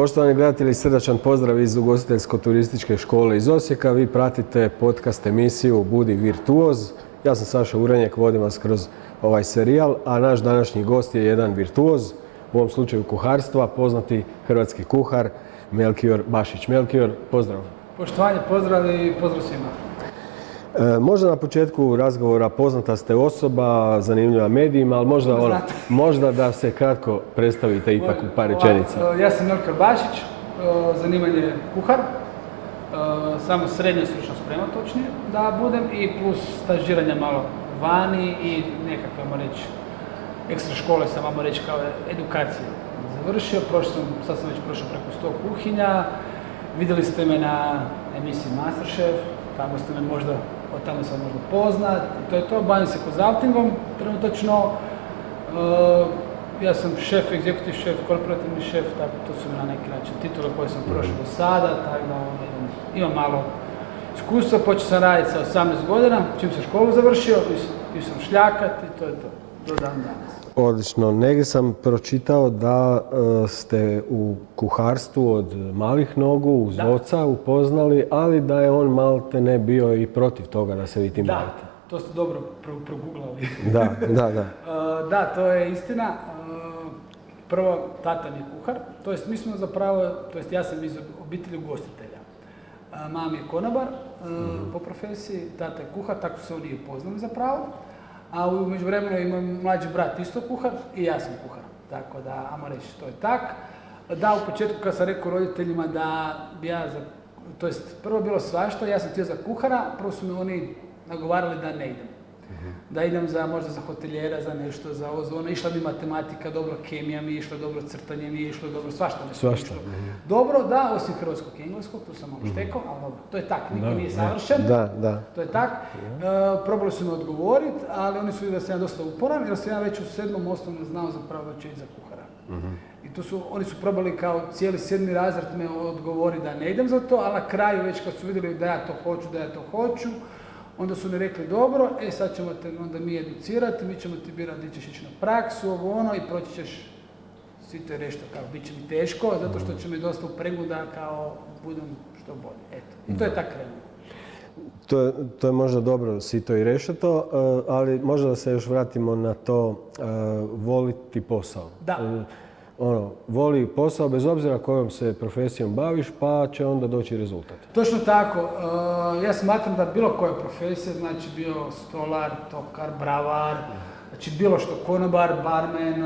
Poštovani gledatelji, srdačan pozdrav iz Ugostiteljsko-turističke škole iz Osijeka. Vi pratite podcast emisiju Budi virtuoz. Ja sam Saša Urenjek, vodim vas kroz ovaj serijal, a naš današnji gost je jedan virtuoz, u ovom slučaju kuharstva, poznati hrvatski kuhar Melchior Bašić. Melchior, pozdrav. Poštovanje, pozdrav i pozdrav svima. Možda na početku razgovora poznata ste osoba, zanimljiva medijima, ali možda da se kratko predstavite ipak u par rečenica. Ja sam Melchior Bašić, zanimanje kuhar, samo srednja stručna sprema točnije da budem i plus stažiranja malo vani i nekakve, ajmo reći, ekstra škole sam, ajmo reći, kao edukacije završio. Sad sam već prošao preko 100 kuhinja, vidjeli ste me na emisiji Masterchef, tamo ste me možda, od tamo sam možda poznat, to je to, bavim se konzultingom trenutačno. Ja sam šef, executive šef, korporativni šef, tako to su na neki način titule koje sam prošao do sada, tako da imam malo iskustva, počeo sam raditi sa 18 godina, čim sam školu završio, išao sam šljakat i to je to, do dan danas. Odlično. Negdje sam pročitao da ste u kuharstvu od malih nogu uz oca upoznali, ali da je on malte ne bio i protiv toga da se vi tim bavite. Da, to ste dobro proguglali. Da. Da, to je istina. Prvo, tata mi je kuhar, to jest mi smo zapravo, to jest ja sam iz obitelji ugostitelja. Mama je konobar po profesiji, tata je kuhar, tako su se oni upoznali zapravo. A u međuvremenu imam mlađi brat isto kuhar i ja sam kuhar. Tako da, ajmo reći, to je tak. Da, u početku kad sam rekao roditeljima da bi ja to jest prvo je bilo svašta, ja sam htio za kuhara, prvo su me oni nagovarali da ne idem. Da idem možda za hotelijera, za nešto, za ovo, išla mi matematika, dobro kemija mi je išla, dobro crtanje mi je išlo, dobro svašta mi je išlo. Dobro, da, osim hrvatskog i engleskog, tu sam malo štekao, ali dobro, to je tak, niko nije savršen, to je tak. Probali su me odgovoriti, ali oni su vidjeli da sam ja dosta uporan, jer sam ja već u 7. osnovnom znao zapravo da ću ići za kuhara. I oni su probali kao cijeli 7. razred me odgovoriti da ne idem za to, ali na kraju već kad su vidjeli da ja to hoću, onda su mi rekli, dobro, sad ćemo te onda mi educirati, mi ćemo ti birati gdje ćeš ići na praksu, i proći ćeš svi to nešto, kao bit će mi teško, zato što će mi dosta upregnuti da kao budem što bolje. Eto, i to je tako krenulo. To je možda dobro sito i rešeto, ali možda da se još vratimo na to voliti posao. Da. Voli posao bez obzira kojom se profesijom baviš, pa će onda doći rezultat. Točno tako. Ja smatram da bilo koja profesija, znači bio stolar, tokar, bravar, znači bilo što, konobar, barmen,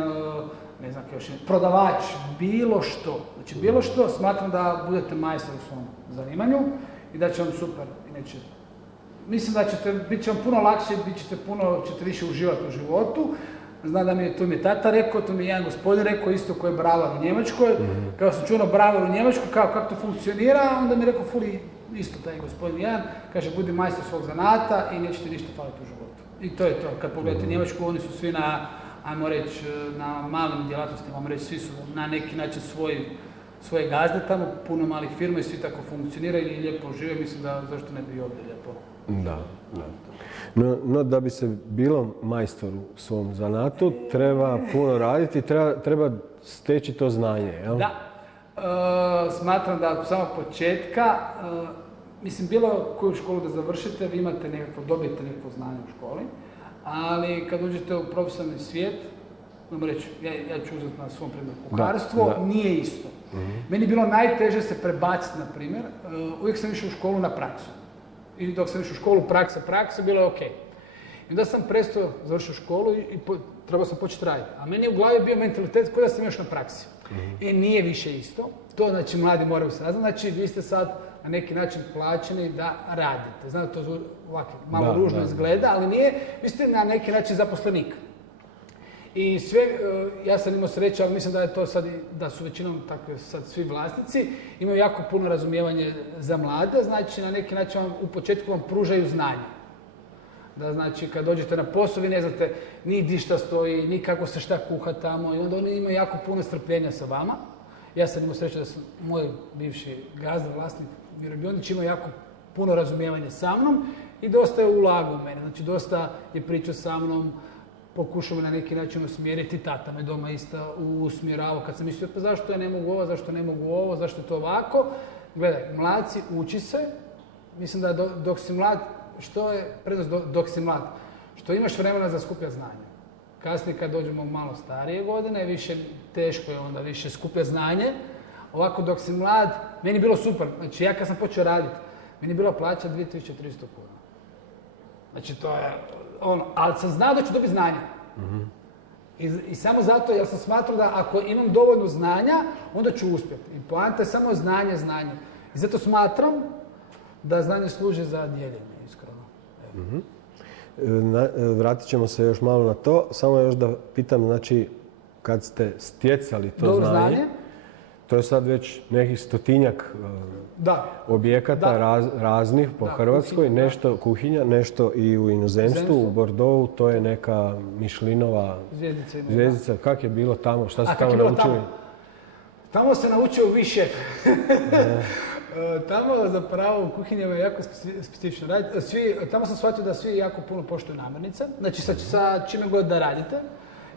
ne znam još, prodavač, bilo što. Znači bilo što, smatram da budete majstor u svom zanimanju i da će vam super. Mislim da bit će vam puno lakše, ćete više uživati u životu. Znam da tu mi je tata rekao, tu mi je jedan gospodin rekao, isto koji je bravar u Njemačkoj. Kao sam čuo bravar u Njemačkoj, kako to funkcionira, onda mi je rekao, fuli, isto taj gospodin jedan, kaže, budi majstor svog zanata i neće ti ništa faliti u životu. I to je to. Kad pogledate Njemačku, oni su svi ajmo reći, na malim djelatnostima, ajmo reći, svi su na neki način svoje gazde tamo, puno malih firma i svi tako funkcioniraju i lijepo žive, mislim da zašto ne bi ovdje lijepo. Da. No, da bi se bilo majstor u svom zanatu, treba puno raditi, treba steći to znanje, jel? Da. Smatram da od samog početka, mislim, bilo koju školu da završite, vi dobijete neko znanje u školi, ali kad uđete u profesionalni svijet, reći, ja ću uzeti na svom primjeru kuharstvo, nije isto. Meni je bilo najteže se prebaciti, na primjer, uvijek sam išao u školu na praksu. I dok sam išao u školu praksa, bilo je okej. I onda sam prestao, završio školu i trebao sam početi raditi. A meni je u glavi bio mentalitet kao da sam još na praksi. Nije više isto. To znači mladi moraju se raznati. Znači vi ste sad na neki način plaćeni da radite. Znate, to ovako malo ružno izgleda, ali nije. Vi ste na neki način zaposlenik. I sve, ja sam imao sreće, ali mislim da je to sad, da su većinom takve sad svi vlasnici, imaju jako puno razumijevanje za mlade, znači na neki način u početku vam pružaju znanje. Da znači kad dođete na posao vi ne znate ni di šta stoji, ni kako se šta kuha tamo i onda oni imaju jako puno strpljenja sa vama. Ja sam imao sreće da sam moj bivši gazda, vlasnik Miro Bjonić imao jako puno razumijevanja sa mnom i dosta je ulagao u mene, znači dosta je pričao sa mnom, pokušamo na neki način usmjeriti. Tata me doma isto usmjeravao kad sam mislio pa zašto ja ne mogu ovo, zašto ne mogu ovo, zašto je to ovako. Gledaj, mladci, uči se. Mislim da dok si mlad, što je prednost dok si mlad? Što imaš vremena za skupljati znanje. Kasnije kad dođemo u malo starije godine, više teško je onda više skupljati znanje. Ovako dok si mlad, meni je bilo super. Znači ja kad sam počeo raditi, meni je bila plaća 2300 kuna. Znači to je ono, ali sam znao da ću dobiti znanje. I samo zato jer sam smatrao da ako imam dovoljno znanja, onda ću uspjeti. I poanta je samo znanje. I zato smatram da znanje služi za dijeljenje, iskreno. Vratit ćemo se još malo na to. Samo još da pitam, znači, kad ste stjecali to znanje, to je sad već nekih 100-tinjak objekata raznih po Hrvatskoj, nešto kuhinja, nešto i u inozemstvu, u Bordeauxu, to je neka Michelinova zvjezdica. Kak je bilo tamo? Šta ste tamo naučili? Tamo se naučio više. Tamo zapravo u kuhinjama je jako specifično raditi. Tamo sam shvatio da svi jako puno poštuju namirnice. Znači sa čime god da radite,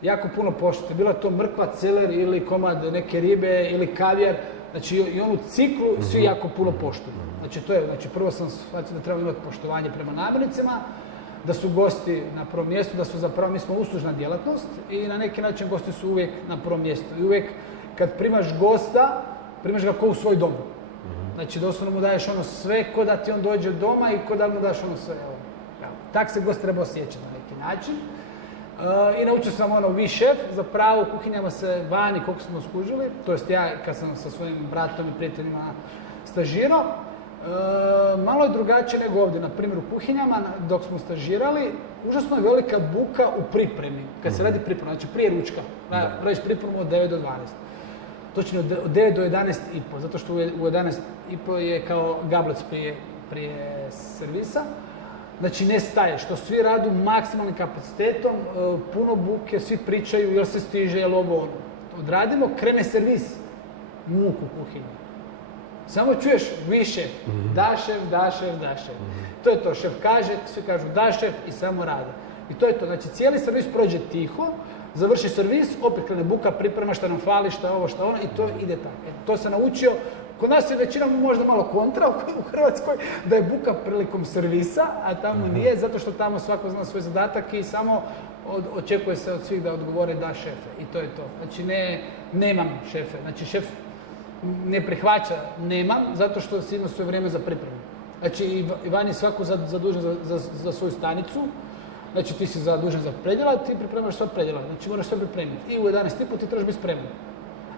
jako puno poštujete. Bila to mrkva, celer ili komad neke ribe ili kavijar. Znači i onu ciklu svi jako puno poštuju. Znači to je, prvo sam shvatio da treba imati poštovanje prema namirnicama, da su gosti na prvom mjestu, da su zapravo, mi smo uslužna djelatnost i na neki način gosti su uvijek na prvom mjestu. I uvijek kad primaš gosta, primaš ga kao u svoj dom. Znači doslovno mu daješ ono sve ko da ti on dođe doma i ko da mu daš ono sve. Tak se gost treba osjećati na neki način. I naučio sam ono V-chef, zapravo u kuhinjama se vani koliko smo skužili, to jest ja kad sam sa svojim bratom i prijateljima stažirao, malo je drugačije nego ovdje. Na primjer u kuhinjama dok smo stažirali, užasno je velika buka u pripremi, kad se radi priprema, znači prije ručka, radiš pripremu od 9 do 12. Točno od 9 do 11:30, zato što u 11:30 je kao gablec prije servisa. Znači ne staješ, to svi radu maksimalnim kapacitetom, puno buke, svi pričaju jel se stiže, jel ovo ono. Odradimo, krene servis, muk u kuhinji. Samo čuješ više, da šef. To je to, šef kaže, svi kažu da šef i samo rade. I to je to, znači cijeli servis prođe tiho, završi servis, opet krene buka, priprema šta nam fali, šta ovo, šta ono i to ide tako. To sam naučio. Kod nas je većina možda malo kontra u Hrvatskoj, da je buka prilikom servisa, a tamo nije, zato što tamo svako zna svoj zadatak i samo očekuje se od svih da odgovore da šefe. I to je to. Znači nemam šefe. Znači šef ne prihvaća nemam, zato što si ima svoje vrijeme za pripremu. Znači Ivan je svako zadužen za svoju stanicu. Znači ti si zadužen za predjela, ti pripremaš sva predjela. Znači moraš sve pripremiti. I u 11:30 ti trebaš biti spreman.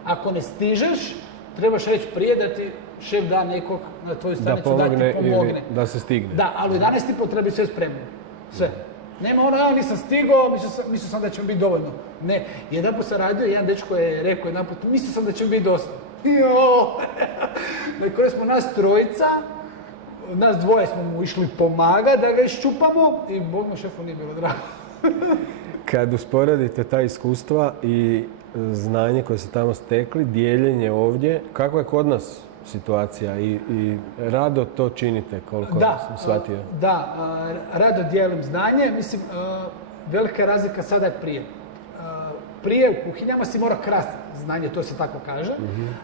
Ako ne stižeš, trebaš reći prije da ti šef da nekog na tvoju stanicu da ti pomogne. Da se stigne. Da, ali u 11:30 treba biti sve spremno. Sve. Nema ono, ja nisam stigao, mislio sam da će mi biti dovoljno. Ne, jedanput sam radio, jedan dečko je rekao jedanput, mislio sam da će mi biti dosta. Na kraju smo nas trojica, nas dvoje smo mu išli pomagati da ga iščupamo i Bog mu šefu nije bilo drago. Kad usporedite ta iskustva i znanje koje ste tamo stekli, dijeljenje ovdje, kakva je kod nas situacija i rado to činite, koliko sam shvatio? Da, rado dijelim znanje. Mislim, velika razlika sada je prije. Prije u kuhinjama si mora krasti znanje, to se tako kaže.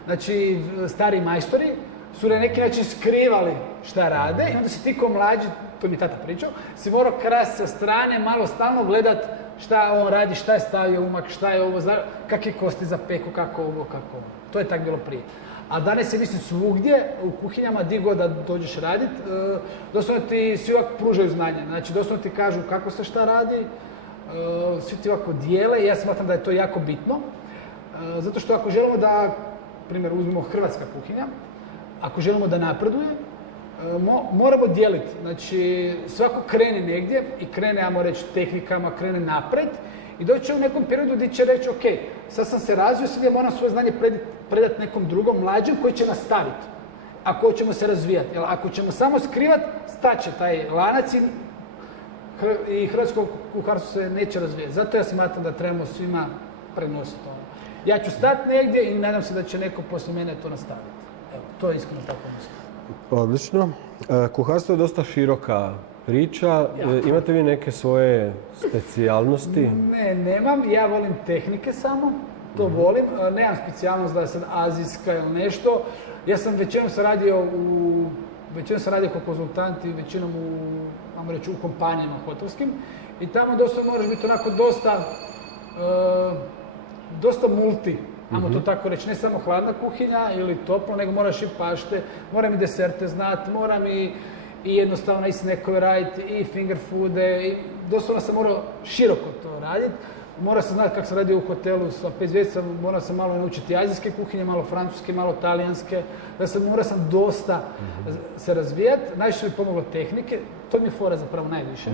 Znači, stari majstori su na neki način skrivali šta rade i onda si ti ko mlađi, to mi je tata pričao, si morao krasti sa strane, malo stalno gledat šta on radi, šta je stavio umak, šta je ovo, kakve kosti za peku, kako ovo. To je tako bilo prije. A danas je mislim svugdje, u kuhinjama, di god da dođeš radit, doslovno ti svi ovako pružaju znanje. Znači, doslovno ti kažu kako se šta radi, svi ti ovako dijele i ja smatram da je to jako bitno. Zato što ako želimo da, primjer, uzmemo hrvatska kuhinja, ako želimo da napreduje, moramo dijeliti. Znači, svako krene negdje i krene, ajmo reći, tehnikama, krene napred i doći u nekom periodu gdje će reći, ok, sad sam se razvio, sad ja moram svoje znanje predati nekom drugom mlađem koji će nastaviti. Ako ćemo se razvijati. Jer ako ćemo samo skrivati, staće taj lanac i hrvatsko kuharstvo se neće razvijati. Zato ja smatram da trebamo svima prenositi ono. Ja ću stati negdje i nadam se da će neko poslije mene to nastaviti. Evo, to je iskreno tako mislim. Odlično. Kuharstvo je dosta široka priča. Imate vi neke svoje specijalnosti? Ne, nemam. Ja volim tehnike samo. To volim. Nemam specijalnost da je sad azijska ili nešto. Ja sam većinom se radio kao konzultant i većinom u kompanijama hotelskim. I tamo dosta moraš biti onako dosta multi. Ajmo to tako reći, ne samo hladna kuhinja ili toplo, nego moraš i pašte, moram i deserte znati, moram i jednostavno i snekove raditi, i finger foode, i doslovno sam morao široko to raditi. Mora se znati kako se radi u hotelu sa 5 zvjezdica, mora se malo naučiti azijske kuhinje, malo francuske, malo talijanske. Mora sam dosta se razvijati. Najviše mi pomoglo tehnike, to mi je fora zapravo najviše.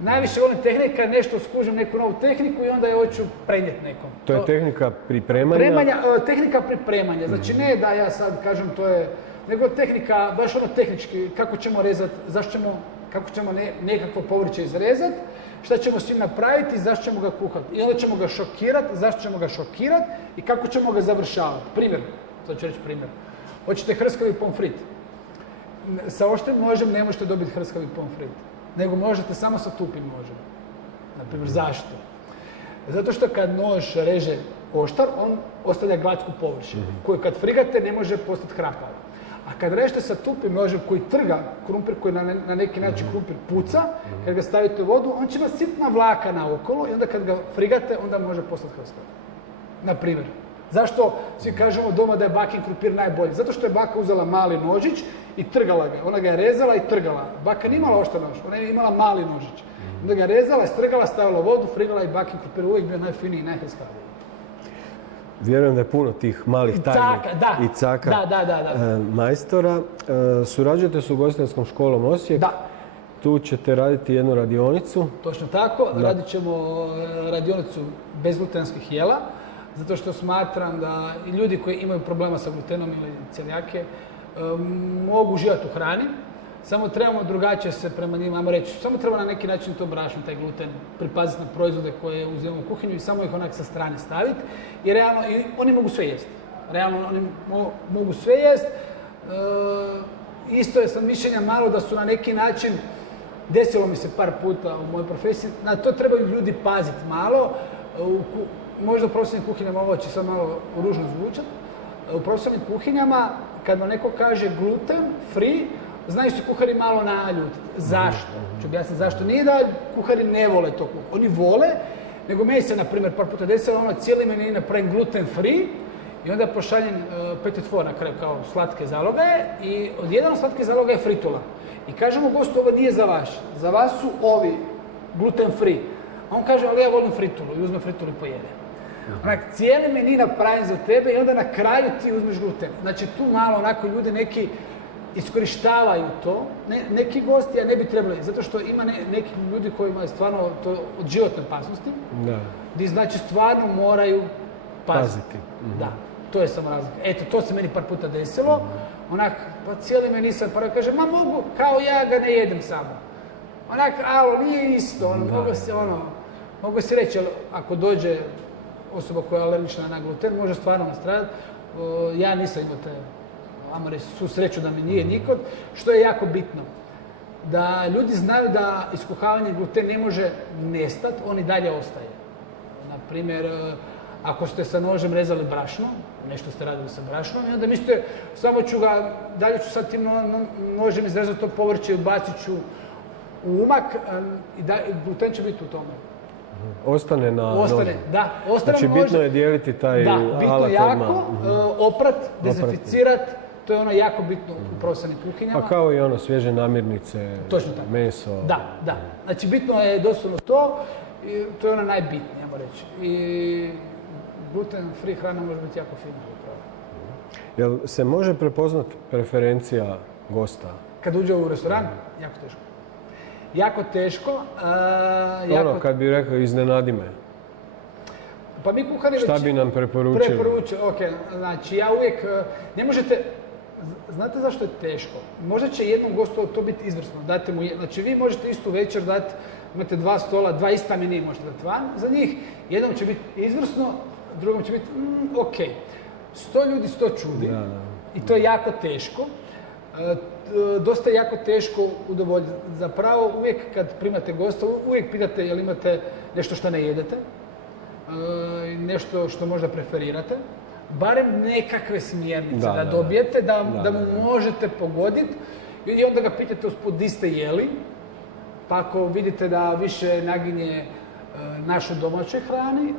Najviše volim tehnika, nešto skužim neku novu tehniku i onda je hoću prenijeti nekom. To je tehnika pripremanja? Tehnika pripremanja, znači ne da ja sad kažem to je, nego tehnika, baš ono tehnički, kako ćemo rezati, kako ćemo nekakvo povrće izrezati, šta ćemo s njim napraviti i zašto ćemo ga kuhati. I onda ćemo ga šokirati, zašto ćemo ga šokirati i kako ćemo ga završavati. Primjer, sad ću reći primjer. Hoćete hrskavi pomfrit. Sa oštrim nožem ne možete dobiti hrskavi pomfrit, nego možete samo sa tupim nožem. Naprimjer, zašto? Zato što kad nož reže oštar, on ostavlja glatku površinu, koju kad frigate ne može postati hrapav. A kad režete sa tupim nožem koji trga krumpir, koji na neki način krumpir puca, kad ga stavite u vodu, on će vas sitna vlaka naokolo i onda kad ga frigate, onda može postati hrskav. Naprimjer. Zašto svi kažemo doma da je bakin krumpir najbolji? Zato što je baka uzela mali nožić i trgala ga. Ona ga je rezala i trgala. Baka nije imala oštar nož, ona je imala mali nožić. Onda ga je rezala, strgala, stavila u vodu, frigala i bakin krumpir uvijek bio najfiniji i najhrskaviji. Vjerujem da je puno tih malih tajni i caka majstora. Surađujete s ugostiteljskom školom Osijek. Da. Tu ćete raditi jednu radionicu. Točno tako. Radit ćemo radionicu bezglutenskih jela. Zato što smatram da ljudi koji imaju problema sa glutenom ili celijake mogu uživati u hrani. Samo trebamo drugačije se prema njima, ajmo reći, samo treba na neki način to brašno, taj gluten, pripaziti na proizvode koje uzimamo u kuhinju i samo ih onak sa strane staviti. I realno, oni mogu sve jesti. Realno, oni mogu sve jesti. Isto je sam mišljenja malo da su na neki način, desilo mi se par puta u mojoj profesiji, na to trebaju ljudi paziti malo. Možda u profesionalnim kuhinjama, ovo će sad malo ružno zvučati, u profesionalnim kuhinjama, kad nam neko kaže gluten, free, znaju se kuhari malo naljutiti. Zašto? Ću objasniti zašto. Nije da kuhari ne vole to kuhati. Oni vole, nego meni se, na primjer, par puta desilo, cijeli meni napravim gluten free i onda pošaljem petit four na kraju kao slatke zalogaje i od jedan slatke zaloga je fritula. I kažemo gostu, ovo nije za za vas su ovi gluten free. A on kaže, ali ja volim fritulu i uzme fritulu i pojede. Onak, cijeli meni napravim za tebe i onda na kraju ti uzmeš gluten. Znači tu malo onako ljudi neki iskorištavaju to, neki gosti, a ne bi trebali, zato što ima neki ljudi kojima je stvarno to od životne opasnosti, gdje znači stvarno moraju paziti. Da, to je samo razlika. Eto, to se meni par puta desilo, onak, pa cijeli meni sam kaže, ma mogu, kao ja ga ne jedem samo. Onak, alo, nije isto, mogu si reći, ako dođe osoba koja je alergična na gluten, može stvarno nastradati. Ja nisam imao te, ajmo reći, svu sreću da mi nije nikod, što je jako bitno. Da ljudi znaju da iskuhavanje gluten ne može nestati, on i dalje ostaje. Naprimjer, ako ste sa nožem rezali brašno, nešto ste radili sa brašnom, i onda mislite, samo ću ga, dalje ću sad tim nožem izrezati to povrće i ubacit ću u umak i gluten će biti u tome. Ostane na nožu. Da, ostane znači, na nožu. bitno je dijeliti taj alat. Da, bitno jako, oprat, dezinficirat, to je ono jako bitno u profesionalnim kuhinjama. Pa kao i ono, svježe namirnice, meso. Da. Znači, bitno je doslovno to, i to je ono najbitnije, ajmo reći. I gluten free hrana može biti jako fina upravo. Jel se može prepoznati preferencija gosta? Kad uđe u restoran, jako teško. Jako teško. Kad bi rekao, iznenadi me. Pa mi kuhari Šta bi nam preporučili? Znači, ja uvijek, ne možete, znate zašto je teško? Možda će jednom gostu to biti izvrsno, date mu, znači vi možete istu večer dati, imate 2 stola, 2 ista meni možete dati van za njih, jednom će biti izvrsno, drugom će biti ok. 100 ljudi, 100 čudi. I to je jako teško. Dosta je jako teško udovoljiti. Zapravo uvijek kad primate gosta, uvijek pitate jel imate nešto što ne jedete, nešto što možda preferirate, barem nekakve smjernice da dobijete, da mu možete pogoditi i onda ga pitate usput di ste jeli, pa ako vidite da više naginje našoj domaćoj hrani,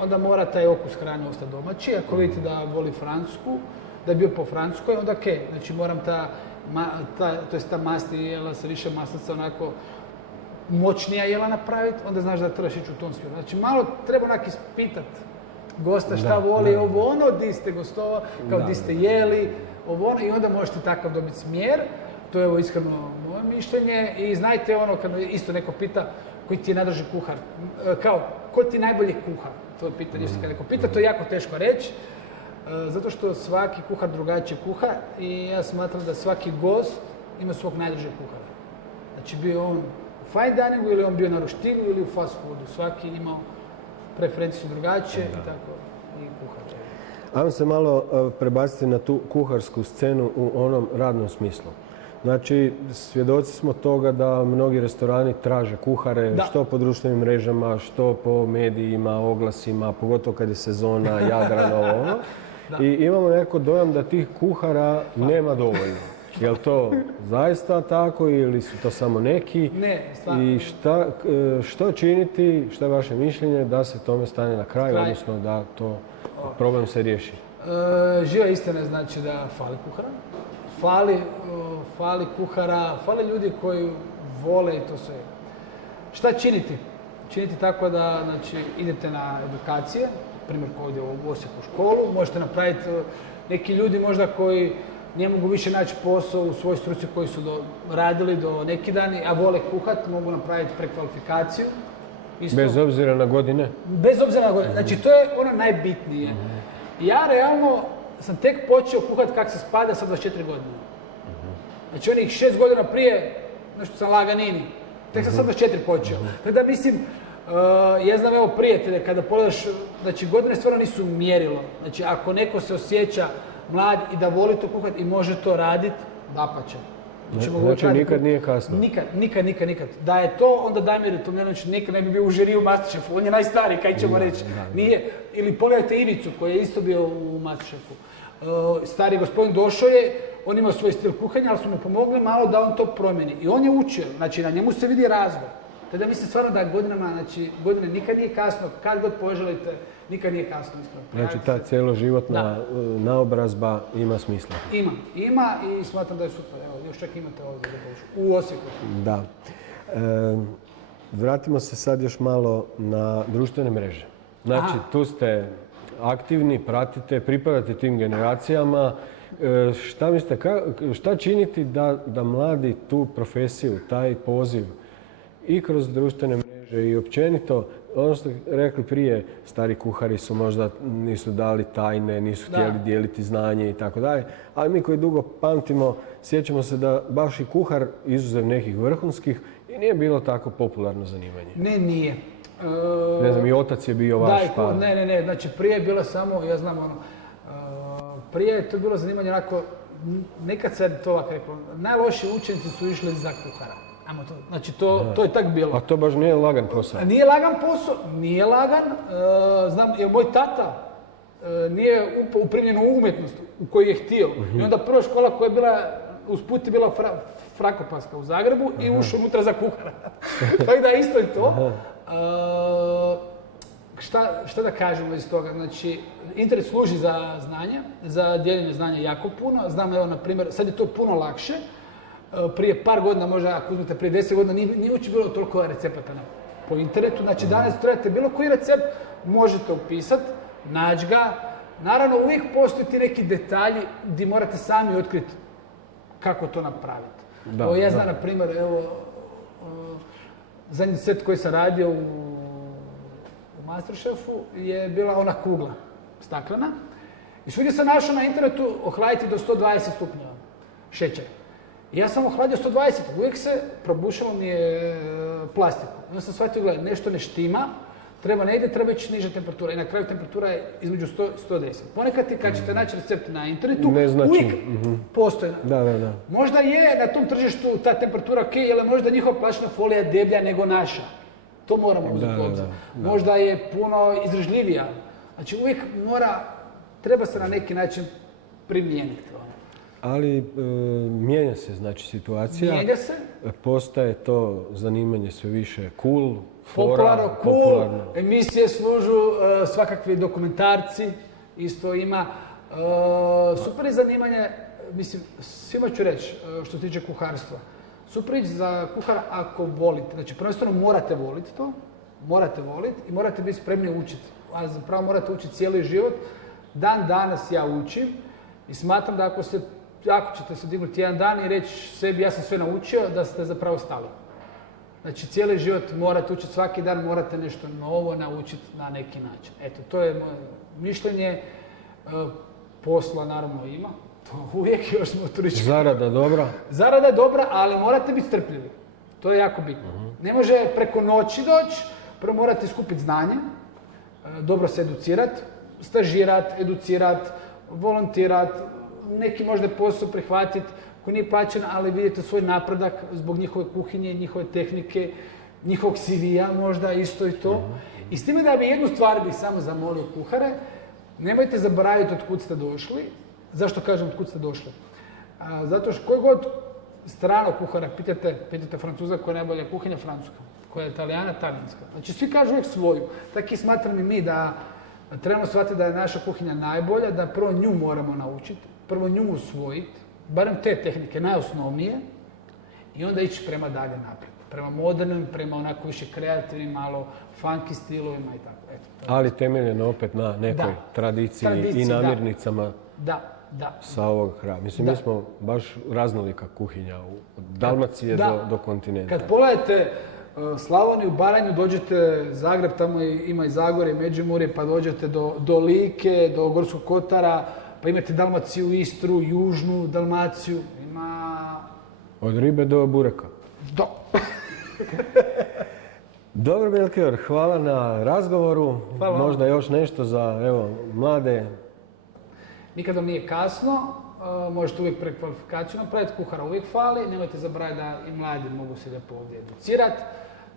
onda mora taj okus hrane ostati domaći. Ako vidite da voli francusku, da je bio po francuskoj, onda znači moram ta masti jela sa više maslaca onako moćnija jela napraviti, onda znaš da trebaš ići u tom smjeru. Znači malo treba onak ispitat gosta šta voli, ovo ono, di ste gostovali, kao di ste jeli, ovo ono, i onda možete takav dobiti smjer. To je iskreno moje mišljenje i znajte ono, kad isto neko pita koji ti je najdraži kuhar, kao, ko ti najbolje kuha? To je pitanje što kad neko pita, to je jako teško reći, zato što svaki kuhar drugačije kuha i ja smatram da svaki gost ima svog najdražeg kuhara. Znači bio on u fine diningu ili on bio na roštilu ili u fast foodu, svaki imao preferenciju drugačije i tako i kuhar. Ajmo se malo prebaciti na tu kuharsku scenu u onom radnom smislu. Znači, svjedoci smo toga da mnogi restorani traže kuhare, što po društvenim mrežama, što po medijima, oglasima, pogotovo kad je sezona, Jadran, ovo. I imamo neko dojam da tih kuhara nema dovoljno. Je li to zaista tako ili su to samo neki? Ne, stvarno. I što činiti, što je vaše mišljenje da se tome stane na kraj, odnosno da to problem se riješi? Živa istina znači da fali kuhara. Fali kuhara, fali ljudi koji vole i to sve. Šta činiti? Činiti tako da znači, idete na edukacije, primjer koji ide u Osijeku školu, možete napraviti neki ljudi možda koji ne mogu više naći posao u svojoj struci koji su radili do neki dani, a vole kuhat, mogu napraviti prekvalifikaciju. Isto. Bez obzira na godine? Bez obzira na godine. Znači, to je ono najbitnije. Ja realno sam tek počeo kuhati kako se spada sa 24 godine. Znači, onih 6 godina prije, nešto sam laganini. Tek sam sad 24 počeo. Tako da mislim, ja znam evo prijatelje, kada pogledaš, znači godine stvarno nisu mjerilo. Znači, ako neko se osjeća mlad i da voli to kuhati i može to raditi, dapače. Znači nikad nije kasno? Nikad. Da je to, onda Damir Tomljanović nikad ne bi bio u žiriju Masterchefu. On je najstariji, kaj ćemo reći. Nije. Ili pogledajte Ivicu koji je isto bio u Masterchefu. Stari gospodin došao je, on ima svoj stil kuhanja, ali smo mu pomogli malo da on to promijeni. I on je učio, znači na njemu se vidi razvoj. Tada mislim stvarno da godinama, znači godine nikad nije kasno, kad god poželite, nikad nije kasno. Znači ta cijeloživotna naobrazba ima smisla? Ima i smatram da je super. Evo, još čak imate ovdje u Osijeku. Da. Vratimo se sad još malo na društvene mreže. Znači tu ste aktivni, pratite, pripadate tim generacijama. Šta mislite, šta činiti da mladi tu profesiju, taj poziv i kroz društvene mreže i općenito, ono što rekli prije, stari kuhari su možda nisu dali tajne, nisu htjeli dijeliti znanje i tako dalje, ali mi koji dugo pamtimo, sjećamo se da baš i kuhar, izuzev nekih vrhunskih, i nije bilo tako popularno zanimanje. Ne, nije. Ne znam, i otac je bio vaš pa... Ne, znači prije je bilo samo, ja znam ono, prije je to bilo zanimanje onako, nekad se to ovako rekao, najlošiji učenici su išli za kuhara. Znači to je tak bilo. A to baš nije lagan posao? Nije lagan. Znam, jer moj tata nije uprimljen u umjetnost u koju je htio. I onda prva škola koja je bila, usput je bila Frakopanska u Zagrebu i ušao unutra za kuhara. Tako da isto je to. Šta da kažemo iz toga? Znači, internet služi za znanje, za dijeljenje znanja jako puno. Znam, evo, na primjer, sad je to puno lakše. Prije par godina, možda ako uzmete prije 10 godina, nije uopće bilo toliko recepata po internetu. Znači danas trebate bilo koji recept, možete upisati, naći ga. Naravno, uvijek postoji ti neki detalji gdje morate sami otkriti kako to napraviti. Ja znam, na primjer, evo, zadnji set koji sam radio u Masterchefu je bila ona kugla staklena. I svugdje sam našao na internetu ohladiti do 120 stupnjeva šećer. Ja sam ohladio 120, uvijek se probušalo mi je plastiku. Onda sam shvatio, gledaj, nešto ne štima, treba ne ide, treba ići niža temperatura i na kraju temperatura je između 100 i 110. Ponekad kad ćete naći recept na internetu, uvijek postoji. Da. Možda je na tom tržištu ta temperatura ok, jer možda njihova plastična folija je deblja nego naša. To moramo uzeti u obzir. Možda je puno izdržljivija. Znači uvijek treba se na neki način primijeniti. Ali mijenja se znači situacija. Mijenja se. Postaje to zanimanje sve više cool, Popularno, emisije služu, svakakvi dokumentarci isto ima. Super je zanimanje, mislim, svima ću reći što se tiče kuharstva. Super je za kuhara ako volite. Znači, prvenstveno morate voliti to, morate voliti i morate biti spremni učiti. A zapravo morate učiti cijeli život. Dan danas ja učim i smatram da ako ćete se dignuti jedan dan i reći sebi ja sam sve naučio, da ste zapravo stali. Znači, cijeli život morate učiti, svaki dan morate nešto novo naučiti na neki način. Eto, to je moje mišljenje. Posla naravno ima, to uvijek još smo turistički. Zarada dobra? Zarada je dobra, ali morate biti strpljivi. To je jako bitno. Ne može preko noći doći, prvo morate skupiti znanje, dobro se educirati, stažirati, educirati, volontirati, neki možda posao prihvatiti koji nije plaćen, ali vidite svoj napredak zbog njihove kuhinje, njihove tehnike, njihovog CV-a možda isto i to. I s time da bi jednu stvar bih samo zamolio kuhare, nemojte zaboraviti od kud ste došli. Zašto kažem od kud ste došli? Zato što koji god stranog kuhara pitajte Francuza koja je najbolja kuhinja, francuska, koja je Italijana, talijanska. Znači svi kažu uvijek svoju. Tako i smatram i mi da trebamo shvatiti da je naša kuhinja najbolja, da prvo nju moramo naučiti, prvo nju usvojiti, barem te tehnike, najosnovnije, i onda ići prema dalje naprijed. Prema modernim, prema onako više kreativnim, malo funky stilovima i tako. Eto, ali temeljeno opet na nekoj tradiciji i namirnicama sa ovog kraja. Mislim, mi smo baš raznolika kuhinja od Dalmacije do kontinenta. Kad pogledate Slavoniju, Baranju, dođete Zagreb, tamo ima i Zagorje, Međimurje, pa dođete do Like, do Gorskog kotara, pa imate Dalmaciju, Istru, Južnu Dalmaciju, ima... Od ribe do bureka. Dobro, Melchior, hvala na razgovoru. Hvala. Možda još nešto za mlade. Nikada nije kasno, možete uvijek prekvalifikaciju napraviti, kuhara uvijek fali, nemojte zaboraviti da i mladi mogu se lijepo ovdje educirati.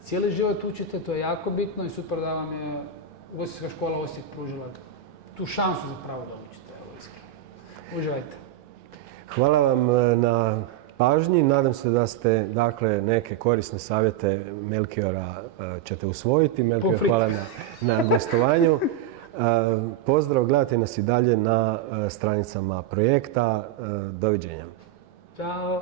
Cijeli život učite, to je jako bitno i super da vam je Ugostiteljska škola Osijek pružila tu šansu zapravo da učite. Uživajte. Hvala vam na pažnji. Nadam se da ste neke korisne savjete Melchiora ćete usvojiti. Melchior, hvala na gostovanju. Pozdrav, gledajte nas i dalje na stranicama projekta. Doviđenja. Ćao.